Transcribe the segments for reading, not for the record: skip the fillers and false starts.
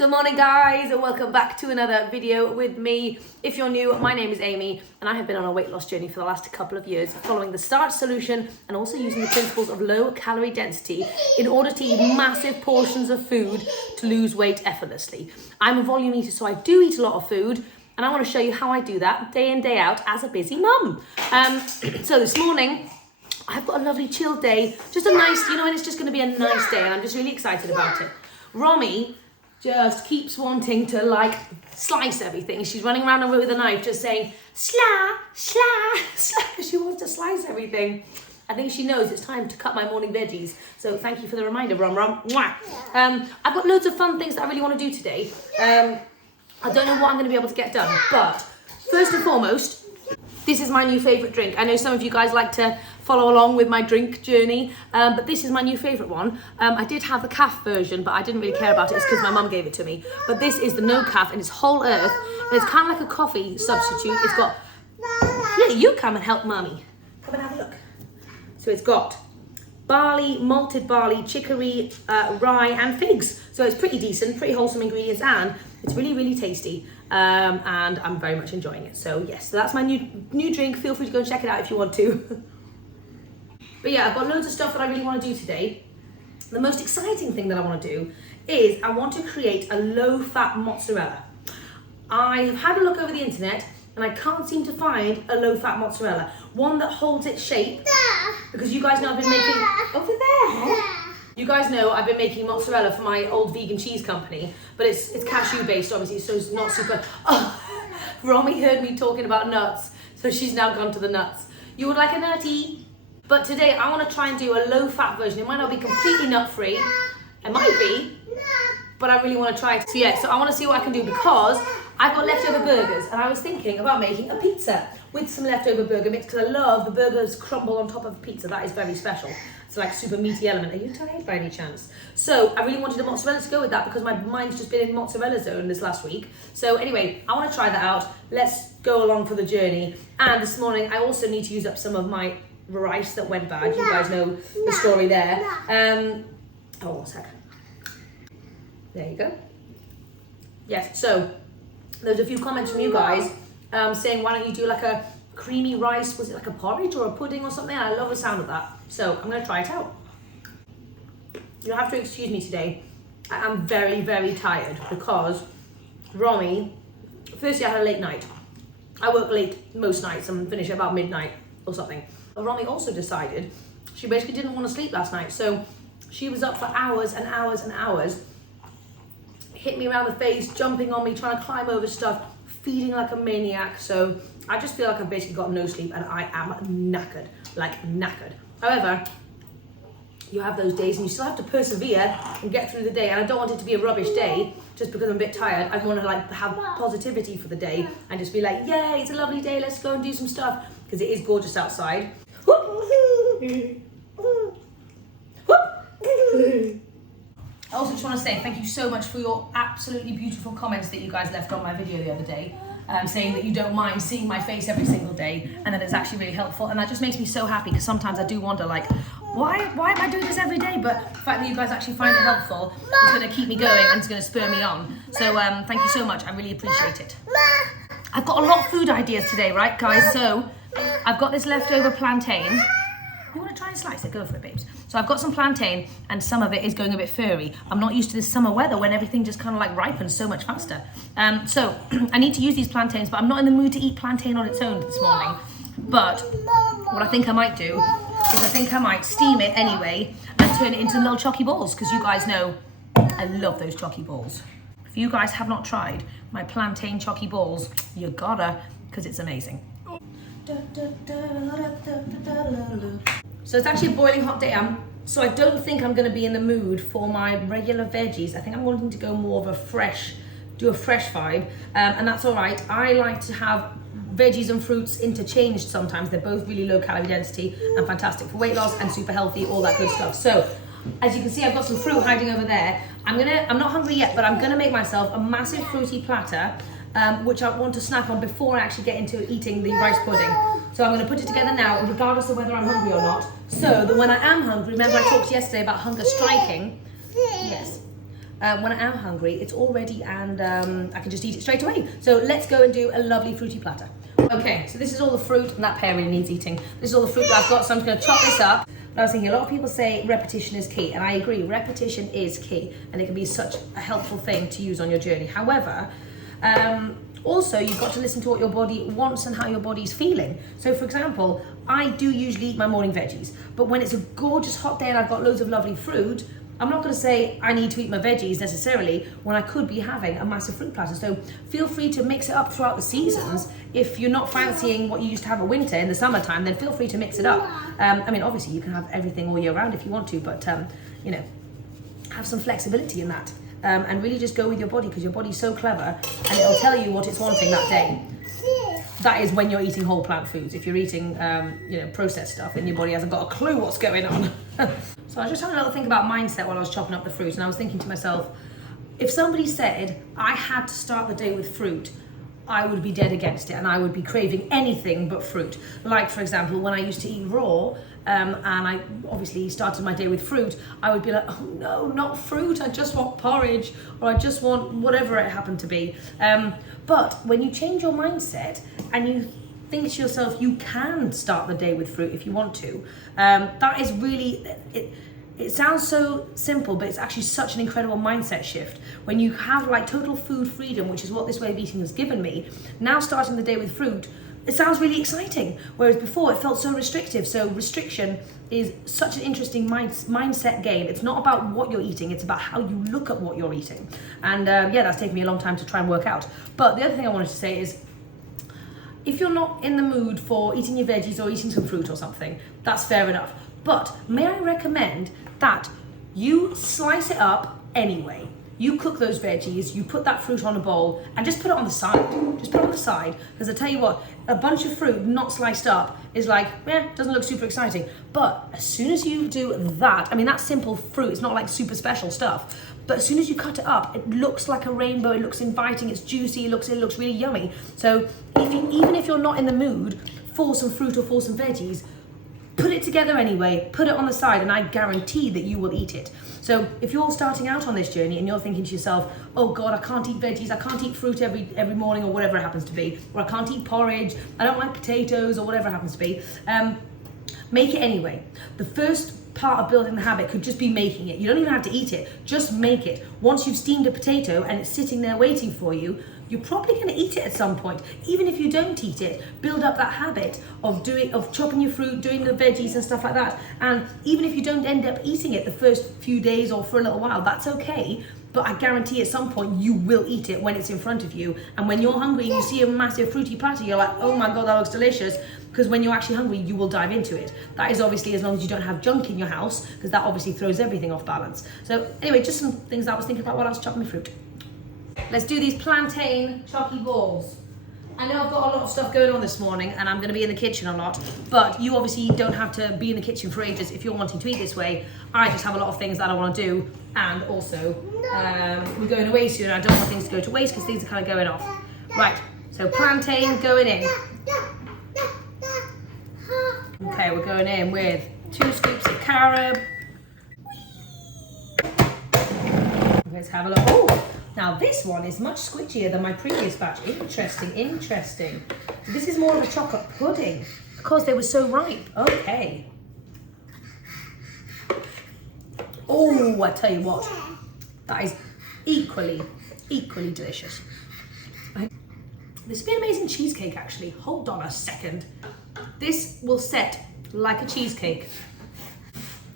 Good morning guys and welcome back to another video with me. If you're new, my name is Amy and I have been on a weight loss journey for the last couple of years following the Starch Solution and also using the principles of low calorie density in order to eat massive portions of food to lose weight effortlessly. I'm a volume eater, so I do eat a lot of food and I want to show you how I do that day in, day out as a busy mum. So this morning I've got a lovely chilled day, just a nice, and it's just going to be a nice day and I'm just really excited about it. Romy just keeps wanting to slice everything. She's running around the room with a knife just saying, sla, sla, sla, because she wants to slice everything. I think she knows it's time to cut my morning veggies. So thank you for the reminder, Rom Rom. Mwah. I've got loads of fun things that I really want to do today. I don't know what I'm going to be able to get done, but first and foremost, this is my new favourite drink. I know some of you guys like to follow along with my drink journey, but this is my new favourite one. I did have the calf version, but I didn't really care about it. It's because my mum gave it to me. But this is the no calf, and it's whole earth, and it's kind of like a coffee substitute. It's got, yeah, you come and help mummy. Come and have a look. So it's got barley, malted barley, chicory, rye, and figs. So it's pretty decent, pretty wholesome ingredients, and it's really, really tasty. And I'm very much enjoying it. So yes, so that's my new drink. Feel free to go and check it out if you want to. But yeah, I've got loads of stuff that I really want to do today. The most exciting thing that I want to do is I want to create a low-fat mozzarella. I have had a look over the internet and I can't seem to find a low-fat mozzarella. One that holds its shape, because you guys know I've been making, over there. You guys know I've been making mozzarella for my old vegan cheese company, but it's cashew based obviously, so it's not super, Romy heard me talking about nuts, so she's now gone to the nuts. You would like a nutty? But today I want to try and do a low fat version. It might not be completely nut free, it might be, but I really want to try it. So yeah, so I want to see what I can do because I've got leftover burgers and I was thinking about making a pizza with some leftover burger mix because I love the burgers crumbled on top of a pizza. That is very special. It's like super meaty element. Are you tired by any chance? So I really wanted a mozzarella to go with that because my mind's just been in mozzarella zone this last week. So anyway, I want to try that out. Let's go along for the journey. And this morning I also need to use up some of my rice that went bad. You guys know the story there. Oh, one sec. There you go. Yes, so there's a few comments from you guys saying why don't you do like a creamy rice, was it like a porridge or a pudding or something? I love the sound of that. So I'm going to try it out. You'll have to excuse me today. I am very, very tired because Romy, firstly I had a late night. I work late most nights and finish at about midnight or something. But Romy also decided she basically didn't want to sleep last night. So she was up for hours and hours and hours, hit me around the face, jumping on me, trying to climb over stuff, feeding like a maniac. So I just feel like I've basically got no sleep and I am knackered, like knackered. However, you have those days and you still have to persevere and get through the day. And I don't want it to be a rubbish day just because I'm a bit tired. I want to have positivity for the day and just be like, yay, it's a lovely day. Let's go and do some stuff because it is gorgeous outside. I also just want to say thank you so much for your absolutely beautiful comments that you guys left on my video the other day, saying that you don't mind seeing my face every single day and that it's actually really helpful, and that just makes me so happy because sometimes I do wonder why am I doing this every day? But the fact that you guys actually find it helpful is going to keep me going and it's going to spur me on. So thank you so much, I really appreciate it. I've got a lot of food ideas today, right guys? So I've got this leftover plantain. You want to try and slice it? Go for it, babes. So I've got some plantain and some of it is going a bit furry. I'm not used to this summer weather when everything just kind of ripens so much faster. So I need to use these plantains, but I'm not in the mood to eat plantain on its own this morning. But what I think I might do is I think I might steam it anyway and turn it into little chocky balls because you guys know I love those chocky balls. If you guys have not tried my plantain chocky balls, you gotta, because it's amazing. So it's actually a boiling hot day, so I don't think I'm going to be in the mood for my regular veggies. I think I'm wanting to go more of a fresh vibe, and that's all right. I like to have veggies and fruits interchanged sometimes. They're both really low calorie density and fantastic for weight loss and super healthy, all that good stuff. So as you can see, I've got some fruit hiding over there. I'm not hungry yet, but I'm gonna make myself a massive fruity platter, which I want to snack on before I actually get into eating the rice pudding. So I'm going to put it together now, regardless of whether I'm hungry or not. So that when I am hungry, remember I talked yesterday about hunger striking? Yes. when I am hungry, it's all ready and I can just eat it straight away. So let's go and do a lovely fruity platter. Okay, so this is all the fruit, and that pear really needs eating. This is all the fruit that I've got, so I'm just gonna chop this up. But I was thinking, a lot of people say repetition is key, and I agree, repetition is key, and it can be such a helpful thing to use on your journey. However, also, you've got to listen to what your body wants and how your body's feeling. So for example, I do usually eat my morning veggies, but when it's a gorgeous hot day and I've got loads of lovely fruit, I'm not going to say I need to eat my veggies necessarily when I could be having a massive fruit platter. So feel free to mix it up throughout the seasons. If you're not fancying what you used to have in winter, in the summertime, then feel free to mix it up. I mean, obviously you can have everything all year round if you want to, but you know, have some flexibility in that. And really just go with your body, because your body's so clever and it'll tell you what it's wanting that day. That is when you're eating whole plant foods. If you're eating processed stuff, then your body hasn't got a clue what's going on. So I was just having a little think about mindset while I was chopping up the fruit, and I was thinking to myself, if somebody said I had to start the day with fruit, I would be dead against it, and I would be craving anything but fruit. Like, for example, when I used to eat raw, and I obviously started my day with fruit, I would be like, oh no, not fruit, I just want porridge, or I just want whatever it happened to be. But when you change your mindset and you think to yourself, you can start the day with fruit if you want to, that is really, it sounds so simple, but it's actually such an incredible mindset shift. When you have like total food freedom, which is what this way of eating has given me, now starting the day with fruit, it sounds really exciting. Whereas before it felt so restrictive. So restriction is such an interesting mindset game. It's not about what you're eating, it's about how you look at what you're eating. And yeah, that's taken me a long time to try and work out. But the other thing I wanted to say is, if you're not in the mood for eating your veggies or eating some fruit or something, that's fair enough. But may I recommend that you slice it up anyway. You cook those veggies, you put that fruit on a bowl and just put it on the side. Just put it on the side, because I tell you what, a bunch of fruit not sliced up is like, doesn't look super exciting. But as soon as you do that, I mean, that's simple fruit, it's not like super special stuff. But as soon as you cut it up, it looks like a rainbow, it looks inviting, it's juicy, it looks really yummy. So even if you're not in the mood for some fruit or for some veggies, put it together anyway, put it on the side, and I guarantee that you will eat it. So if you're starting out on this journey and you're thinking to yourself, oh God, I can't eat veggies, I can't eat fruit every morning, or whatever it happens to be, or I can't eat porridge, I don't like potatoes, or whatever it happens to be, make it anyway. The first part of building the habit could just be making it. You don't even have to eat it, just make it. Once you've steamed a potato and it's sitting there waiting for you, you're probably going to eat it at some point. Even if you don't eat it, build up that habit of chopping your fruit, doing the veggies and stuff like that. And even if you don't end up eating it the first few days or for a little while, that's okay. But I guarantee at some point you will eat it when it's in front of you. And when you're hungry and you see a massive fruity platter, you're like, oh my God, that looks delicious. Because when you're actually hungry, you will dive into it. That is obviously as long as you don't have junk in your house, because that obviously throws everything off balance. So anyway, just some things I was thinking about while I was chopping my fruit. Let's do these plantain chalky balls. I know I've got a lot of stuff going on this morning and I'm going to be in the kitchen a lot, but you obviously don't have to be in the kitchen for ages if you're wanting to eat this way. I just have a lot of things that I want to do, and also we're going away soon. I don't want things to go to waste because things are kind of going off. Right, so plantain going in. Okay, we're going in with 2 scoops of carob. Let's have a look. Oh! Now this one is much squidgier than my previous batch. Interesting. This is more of a chocolate pudding because they were so ripe. Okay. Oh, I tell you what, that is equally delicious. This would be an amazing cheesecake actually. Hold on a second. This will set like a cheesecake.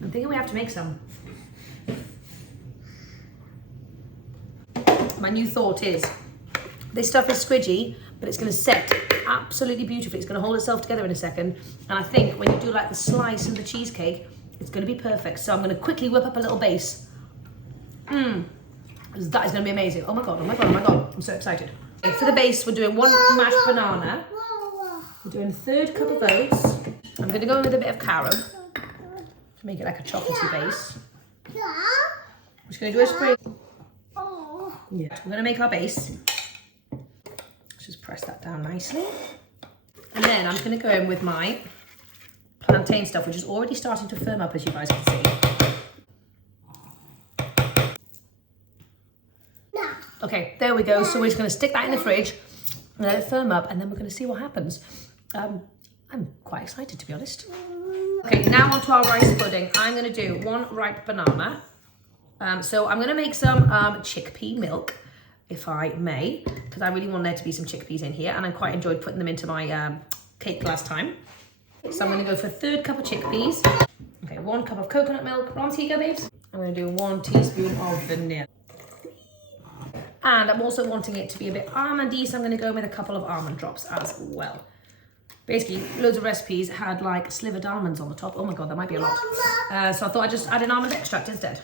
I'm thinking we have to make some. My new thought is, this stuff is squidgy, but it's going to set absolutely beautifully. It's going to hold itself together in a second. And I think when you do like the slice and the cheesecake, it's going to be perfect. So I'm going to quickly whip up a little base. That is going to be amazing. Oh my God. I'm so excited. Okay, for the base, we're doing 1 mashed banana. We're doing 1/3 cup of oats. I'm going to go in with a bit of carob to make it like a chocolatey base. I'm just going to do a sprig. Yeah, we're going to make our base. Let's just press that down nicely. And then I'm going to go in with my plantain stuff, which is already starting to firm up, as you guys can see. Okay, there we go. So we're just going to stick that in the fridge and let it firm up, and then we're going to see what happens. I'm quite excited, to be honest. Okay, now onto our rice pudding. I'm going to do 1 ripe banana. So I'm going to make some chickpea milk, if I may, because I really want there to be some chickpeas in here, and I quite enjoyed putting them into my cake last time. So I'm going to go for a 1/3 cup of chickpeas. Okay, 1 cup of coconut milk. Ron's, here you go, babes. I'm going to do 1 teaspoon of vanilla. And I'm also wanting it to be a bit almondy, so I'm going to go with a couple of almond drops as well. Basically, loads of recipes had like slivered almonds on the top. Oh my god, that might be a lot. So I thought I'd just add an almond extract instead.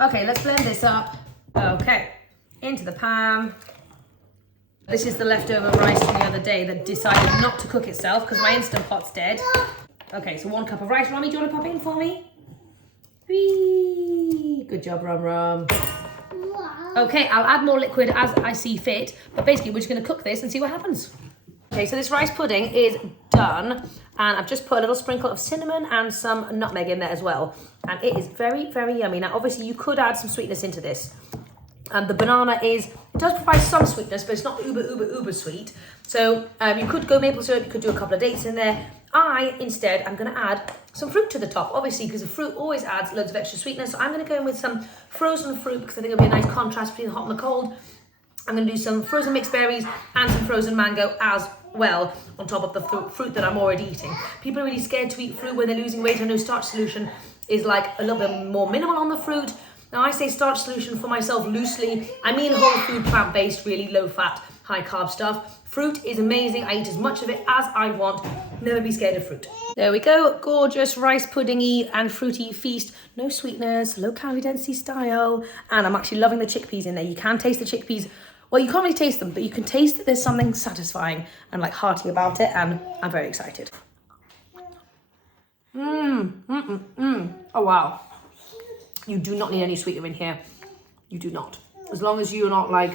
Okay, let's blend this up. Okay, into the pan. This is the leftover rice from the other day that decided not to cook itself because my Instant Pot's dead. Okay, so 1 cup of rice. Romy, do you want to pop it in for me? Whee! Good job, Rom. Okay, I'll add more liquid as I see fit, but basically we're just going to cook this and see what happens. Okay, so this rice pudding is done, and I've just put a little sprinkle of cinnamon and some nutmeg in there as well, and it is very, very yummy. Now, obviously, you could add some sweetness into this. The banana it does provide some sweetness, but it's not uber sweet. So you could go maple syrup, you could do a couple of dates in there. I, instead, I'm going to add some fruit to the top, obviously, because the fruit always adds loads of extra sweetness. So I'm going to go in with some frozen fruit, because I think it'll be a nice contrast between the hot and the cold. I'm going to do some frozen mixed berries and some frozen mango as well on top of the fruit that I'm already eating. People are really scared to eat fruit when they're losing weight. I know Starch Solution is like a little bit more minimal on the fruit. Now I say Starch Solution for myself loosely. I mean whole food, plant-based, really low fat, high carb stuff. Fruit is amazing. I eat as much of it as I want. Never be scared of fruit. There we go. Gorgeous rice puddingy and fruity feast. No sweetness, low calorie density style. And I'm actually loving the chickpeas in there. You can taste the chickpeas. Well, you can't really taste them, but you can taste that there's something satisfying and like hearty about it, and I'm very excited. Oh wow. You do not need any sweetener in here. You do not. As long as you're not like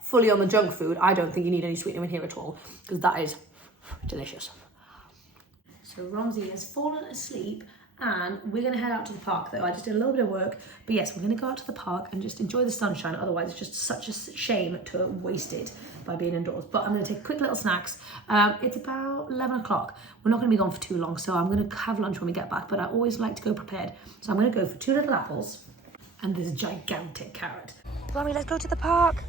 fully on the junk food, I don't think you need any sweetener in here at all, because that is delicious. So Romsey has fallen asleep, and we're going to head out to the park though. I just did a little bit of work, but yes, we're going to go out to the park and just enjoy the sunshine. Otherwise, it's just such a shame to waste it by being indoors. But I'm going to take quick little snacks. It's about 11 o'clock. We're not going to be gone for too long, so I'm going to have lunch when we get back, but I always like to go prepared. So I'm going to go for 2 little apples and this gigantic carrot. Mommy, let's go to the park.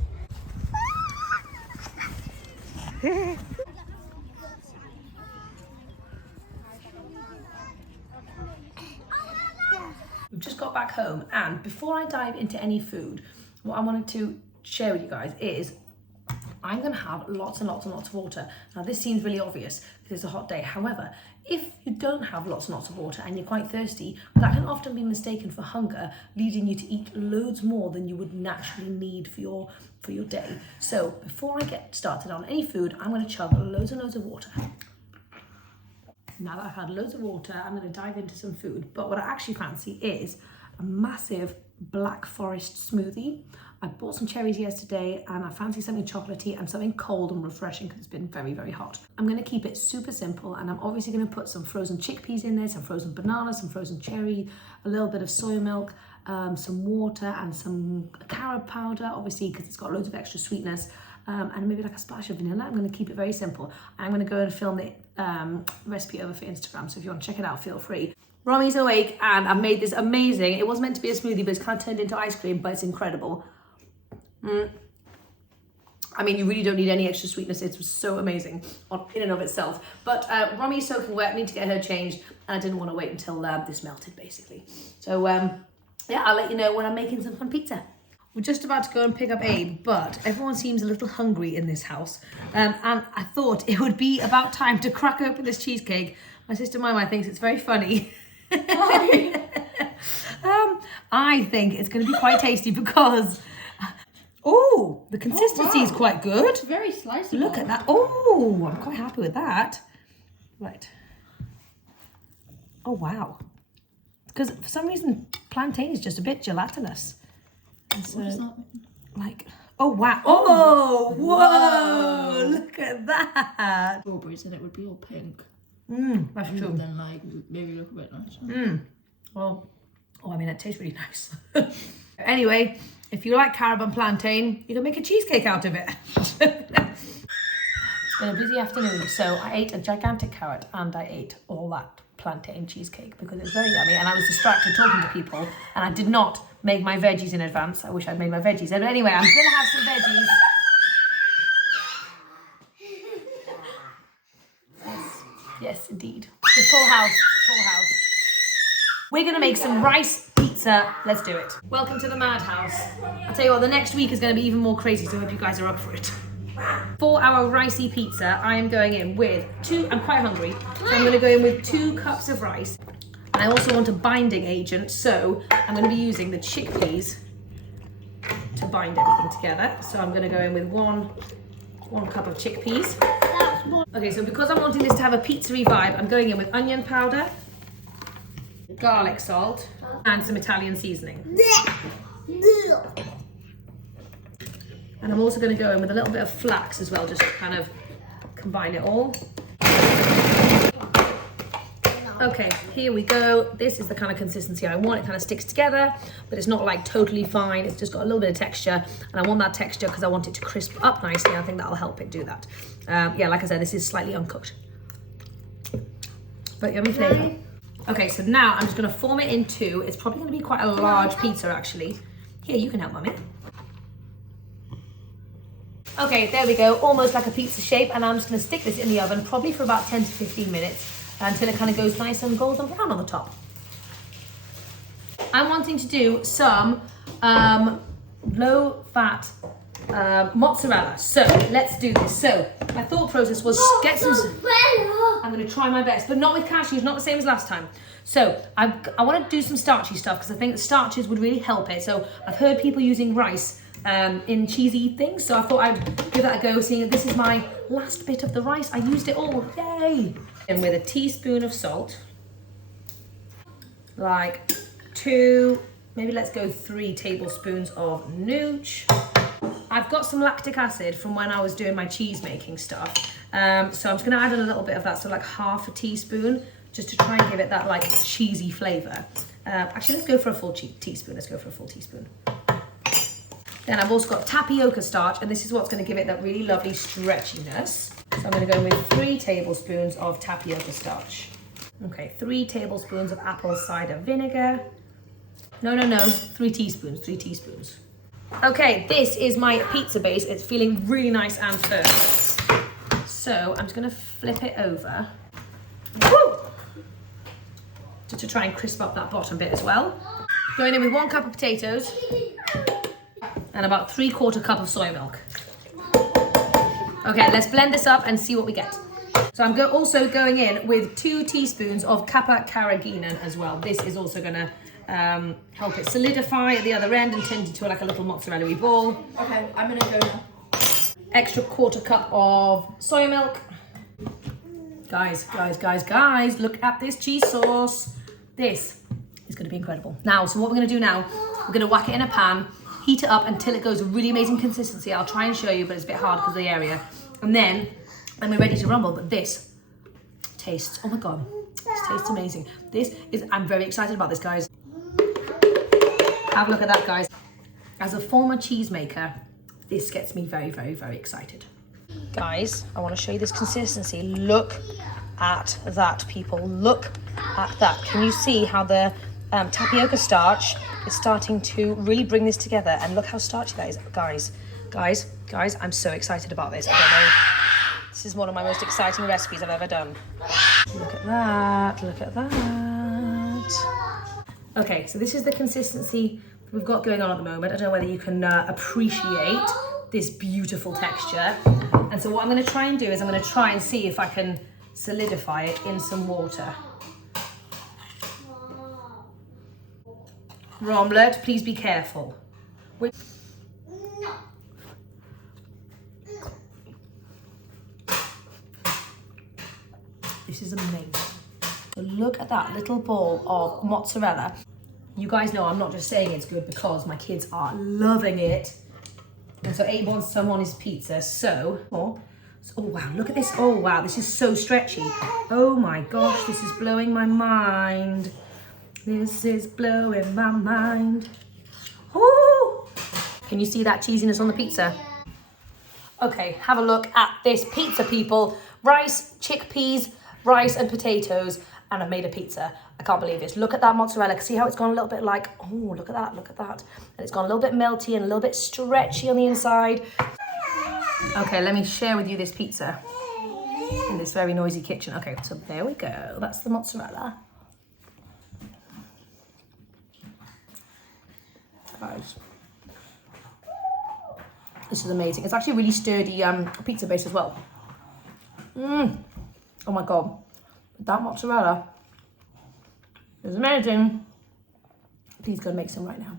We've just got back home, and before I dive into any food, what I wanted to share with you guys is I'm going to have lots and lots and lots of water. Now this seems really obvious because it's a hot day. However, if you don't have lots and lots of water and you're quite thirsty, that can often be mistaken for hunger, leading you to eat loads more than you would naturally need for your day. So before I get started on any food, I'm going to chug loads and loads of water. Now that I've had loads of water, I'm going to dive into some food. But what I actually fancy is a massive black forest smoothie. I bought some cherries yesterday, and I fancy something chocolatey and something cold and refreshing because it's been very, very hot. I'm going to keep it super simple, and I'm obviously going to put some frozen chickpeas in there, some frozen bananas, some frozen cherry, a little bit of soy milk, some water and some carob powder, obviously because it's got loads of extra sweetness, and maybe like a splash of vanilla. I'm going to keep it very simple. I'm going to go and film the recipe over for Instagram, so if you want to check it out, feel free. Romy's awake, and I've made this amazing, it was meant to be a smoothie, but it's kind of turned into ice cream, but it's incredible. I mean, you really don't need any extra sweetness. It's so amazing in and of itself. But Romy's soaking wet, need to get her changed, and I didn't want to wait until this melted, basically. So yeah, I'll let you know when I'm making some fun pizza. We're just about to go and pick up Abe, but everyone seems a little hungry in this house. And I thought it would be about time to crack open this cheesecake. My sister Mama thinks it's very funny. I think it's going to be quite tasty because... Oh, the consistency is quite good. It's very slicey. Look at that. Oh, I'm quite happy with that. Right. Oh, wow. Because for some reason, plantain is just a bit gelatinous. So, what does that mean? Like, oh, wow. Oh, whoa. Look at that. Strawberries and it would be all pink. That's true. Then, like, maybe look a bit nicer. Well, oh, I mean, it tastes really nice. Anyway, If you like carob and plantain, you can make a cheesecake out of it. It's been a busy afternoon, so I ate a gigantic carrot and I ate all that plantain cheesecake because it was very yummy, and I was distracted talking to people, and I did not make my veggies in advance. I wish I'd made my veggies. But anyway, I'm gonna have some veggies. Yes, indeed. The full house, full house. We're gonna make some rice pizza. Let's do it. Welcome to the madhouse. I'll tell you what, the next week is gonna be even more crazy, so I hope you guys are up for it. For our ricey pizza, I am going in with I'm quite hungry, so I'm gonna go in with 2 cups of rice. And I also want a binding agent, so I'm gonna be using the chickpeas to bind everything together. So I'm gonna go in with one cup of chickpeas. Okay, so because I'm wanting this to have a pizzery vibe, I'm going in with onion powder, garlic salt, and some Italian seasoning. And I'm also going to go in with a little bit of flax as well, just to kind of combine it all. Okay, here we go. This is the kind of consistency I want. It kind of sticks together, but it's not like totally fine. It's just got a little bit of texture, and I want that texture because I want it to crisp up nicely. I think that'll help it do that. Yeah, like I said, this is slightly uncooked, but yummy flavor. Okay, so now I'm just going to form it in 2. It's probably going to be quite a large pizza, actually. Here, you can help, Mummy. Okay, there we go, almost like a pizza shape, and I'm just going to stick this in the oven probably for about 10 to 15 minutes until it kind of goes nice and golden brown on the top. I'm wanting to do some low-fat mozzarella, so let's do this. So my thought process was get some. I'm going to try my best, but not with cashews, not the same as last time. So I want to do some starchy stuff because I think the starches would really help it. So I've heard people using rice in cheesy things, so I thought I'd give that a go, seeing that this is my last bit of the rice. I used it all, yay! And with a teaspoon of salt, like 2, maybe let's go 3 tablespoons of nooch. I've got some lactic acid from when I was doing my cheese making stuff, so I'm just going to add in a little bit of that, so like half a teaspoon, just to try and give it that like cheesy flavour. Actually, let's go for a full teaspoon. Let's go for a full teaspoon. Then I've also got tapioca starch, and this is what's going to give it that really lovely stretchiness. So I'm going to go with 3 tablespoons of tapioca starch. Okay, 3 tablespoons of apple cider vinegar. No, 3 teaspoons, 3 teaspoons. Okay, this is my pizza base. It's feeling really nice and firm. So I'm just going to flip it over. Woo! Just to try and crisp up that bottom bit as well. Going in with 1 cup of potatoes and about 3/4 cup of soy milk. Okay, let's blend this up and see what we get. So I'm also going in with 2 teaspoons of kappa carrageenan as well. This is also going to help it solidify at the other end and turn into like a little mozzarella ball. Okay, I'm going to go now. Extra 1/4 cup of soy milk. Guys, look at this cheese sauce. This is going to be incredible. Now, so what we're going to do now, we're going to whack it in a pan, heat it up until it goes a really amazing consistency. I'll try and show you, but it's a bit hard because of the area. And then we're ready to rumble. But this tastes, oh my God, this tastes amazing. I'm very excited about this, guys. Have a look at that, guys. As a former cheesemaker, this gets me very, very, very excited. Guys, I want to show you this consistency. Look at that, people. Look at that. Can you see how the tapioca starch is starting to really bring this together? And look how starchy that is. Guys, I'm so excited about this. I don't know. This is one of my most exciting recipes I've ever done. Look at that. Look at that. Okay, so this is the consistency we've got going on at the moment. I don't know whether you can appreciate this beautiful texture. And so what I'm going to try and do is I'm going to try and see if I can solidify it in some water. Romlet, please be careful. This is amazing. So look at that little ball of mozzarella. You guys know I'm not just saying it's good because my kids are loving it. And so Abe wants some on his pizza, so, oh wow, look at this. Oh wow, this is so stretchy. Oh my gosh, this is blowing my mind. This is blowing my mind. Oh, Can you see that cheesiness on the pizza? Okay, have a look at this pizza, people. Rice, chickpeas, rice and potatoes, and I've made a pizza. I can't believe this. Look at that mozzarella. See how it's gone a little bit like, oh, look at that, look at that. And it's gone a little bit melty and a little bit stretchy on the inside. Okay, let me share with you this pizza in this very noisy kitchen. Okay, so there we go. That's the mozzarella. Guys, this is amazing. It's actually a really sturdy pizza base as well. Oh my God, that mozzarella is amazing. Please go and make some right now.